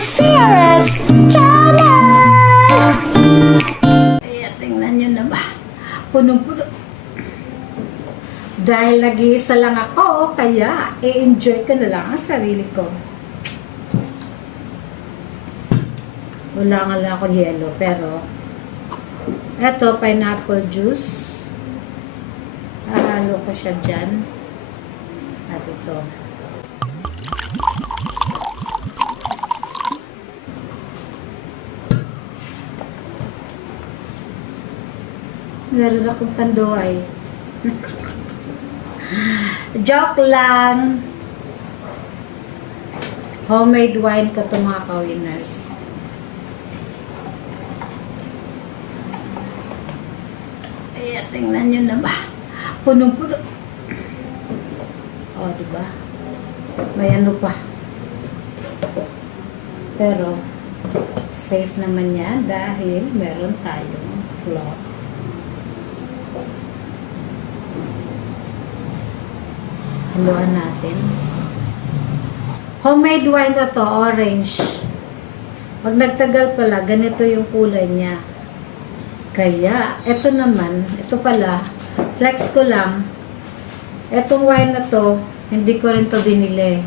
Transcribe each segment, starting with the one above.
CRS Channel! Ayan, tingnan nyo na ba? Punong-puno. Dahil nag-iisa lang ako, kaya i-enjoy ko na lang ang sarili ko. Wala nga lang ako yellow, pero eto, pineapple juice. Halo ko siya dyan. At ito. Meron akong tanduay. Joke lang. Homemade wine ka ito mga ka-winners. Ayan, tingnan nyo na ba? Punong-puno. O, diba? May ano pa. Pero, safe naman yan dahil meron tayong cloth. Haluan natin. Homemade wine na to, orange. Pag nagtagal pala, ganito yung kulay niya. Kaya, ito naman, ito pala, flex ko lang. Etong wine na to, hindi ko rin to binili.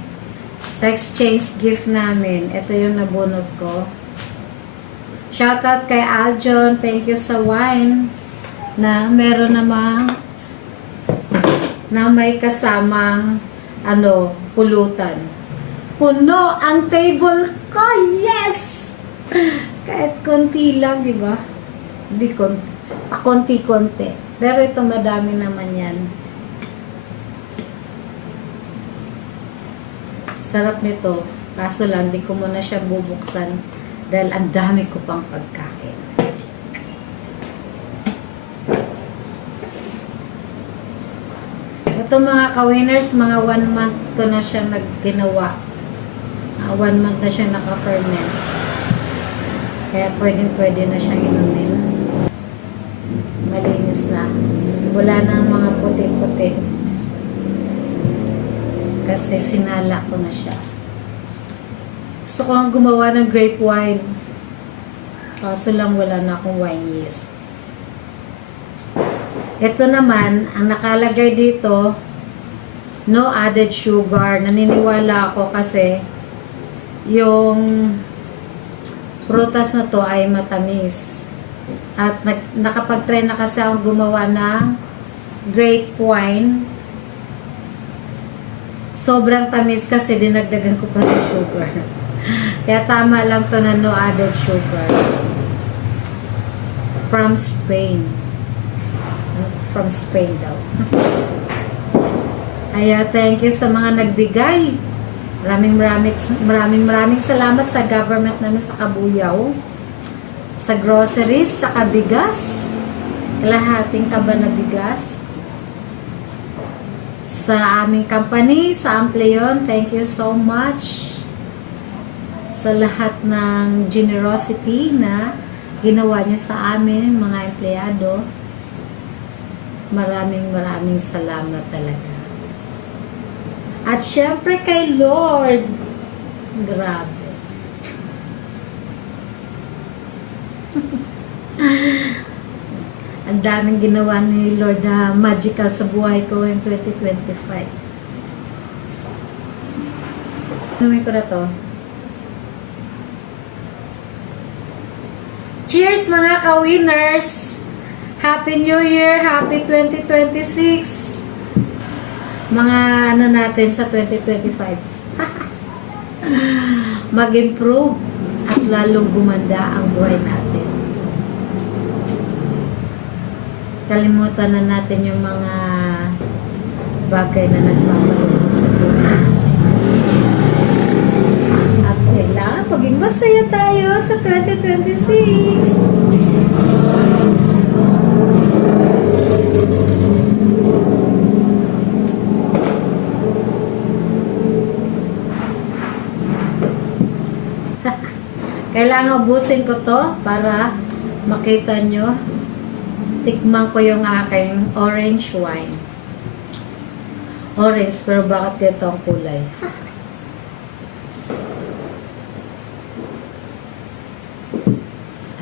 Sa exchange gift namin, ito yung nabunod ko. Shoutout kay Aljon, thank you sa wine na meron namang na may kasamang pulutan. Puno ang table ko. Yes! Kahit konti lang, di ba? Hindi konti-konti. Pero ito madami naman yan. Sarap nito. Kaso lang, di ko muna siya bubuksan dahil ang dami ko pang pagkain. Ito mga ka-winners, mga 1 month ko na siya nagginawa. 1 month na siya naka-ferment. Kaya pwede na siyang inumin. Malinis na. Wala nang mga puti-puti. Kasi sinala ko na siya. Gusto ko ang gumawa ng grape wine. Kaso lang wala na akong wine yeast. Ito naman, ang nakalagay dito, no added sugar. Naniniwala ako kasi yung prutas na to ay matamis. At nakapag-try na kasi akong gumawa ng grape wine. Sobrang tamis kasi dinagdagan ko pa ng sugar. Kaya tama lang to na no added sugar. From Spain. From Spain daw. Kaya thank you sa mga nagbigay. Maraming salamat sa government namin sa Kabuyaw. Sa groceries, sa bigas. Kalahating kaba na bigas. Sa aming company, sa Ampleon, thank you so much. Sa lahat ng generosity na ginawa niyo sa amin, mga empleyado. Maraming salamat talaga. At syempre kay Lord. Grabe. Ang daming ginawa ni Lord na magical sa buhay ko in 2025. Inumin ko na to. Cheers mga ka-winners! Happy New Year! Happy 2026! Mga natin sa 2025. Mag-improve at lalong gumanda ang buhay natin. Kalimutan na natin yung mga bagay na nagpapalungkot sa buhay natin. At kailangan maging masaya tayo sa 2026. Kailangan ubusin ko to para makita nyo. Tikman ko yung aking orange wine. Orange, pero bakit ganito ang kulay?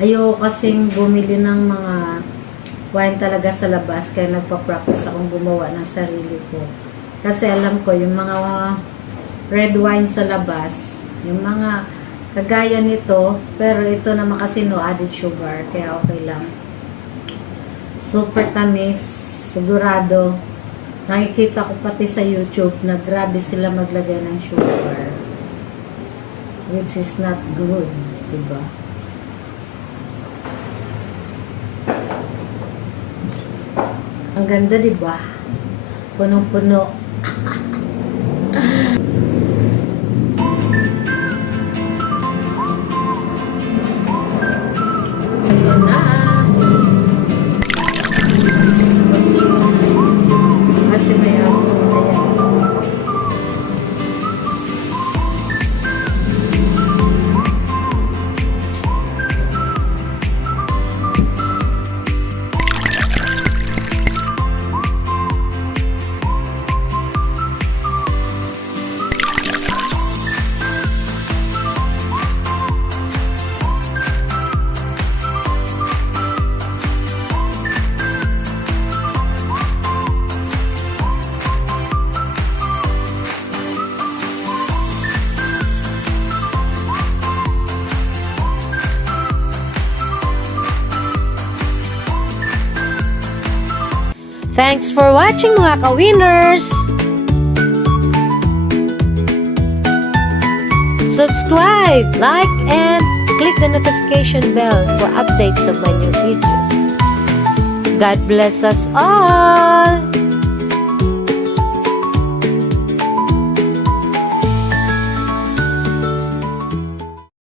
Ayoko kasing bumili ng mga wine talaga sa labas, kaya nagpa-practice akong gumawa ng sarili ko. Kasi alam ko, yung mga red wine sa labas, yung mga kagaya nito, pero ito naman kasi no added sugar, kaya okay lang. Super tamis, sigurado. Nakikita ko pati sa YouTube na grabe sila maglagay ng sugar. Which is not good, diba? Ang ganda, diba? Punong-puno. Ayun na. Kasi may ako na yan. Thanks for watching mga ka-winners! Subscribe, like, and click the notification bell for updates of my new videos. God bless us all!